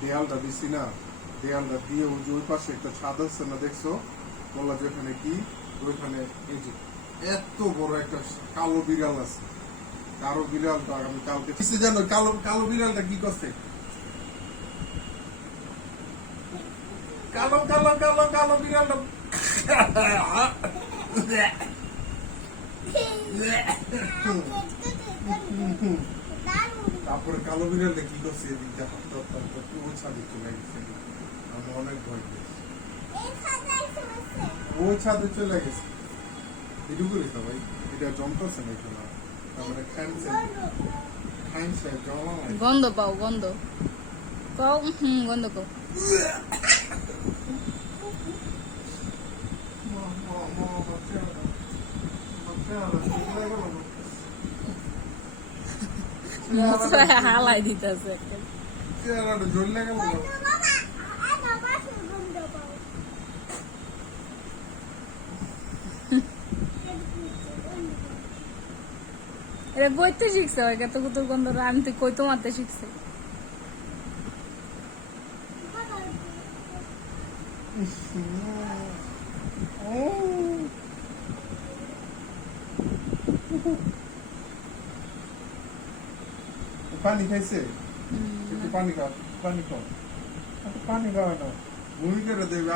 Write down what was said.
দেয়ালটা দিছি না, দেয়ালটা দিয়ে ওই পাশে একটা ছাদ আছে না, দেখছো? বলা যে ওখানে কি, ওইখানে এই যে এত বড় একটা কালো বিড়াল আছে। কালো বিড়ালটা আমি কালকে জানো, কালো কালো বিড়ালটা কি করছে? কালো কালো কালো কালো বিড়ালটা তারপরে কালো বিড়ালটা কি করছে, এদিকটা ওই ছাদে চলে গেছে। আমি অনেক ভয় পেয়েছি। ওই ছাদে চলে গেছে। এটুকু রেখা ভাই, এটা জমতেছে না এখানে। তারপরে খাইছে জমা গন্ধ পাও, গন্ধ পাও, গন্ধ পাও। হালাই দিতেছে চেহারাটা জ্বললে গেল। এটা কইতে শিখছে, এত কুতুর গন্ধ আমি তো কইতো মারতে শিখছে। পানি খাইছে, একটু পানি খাও, পানি খাও, পানি খাওয়া না, ভূমি করে দেবে।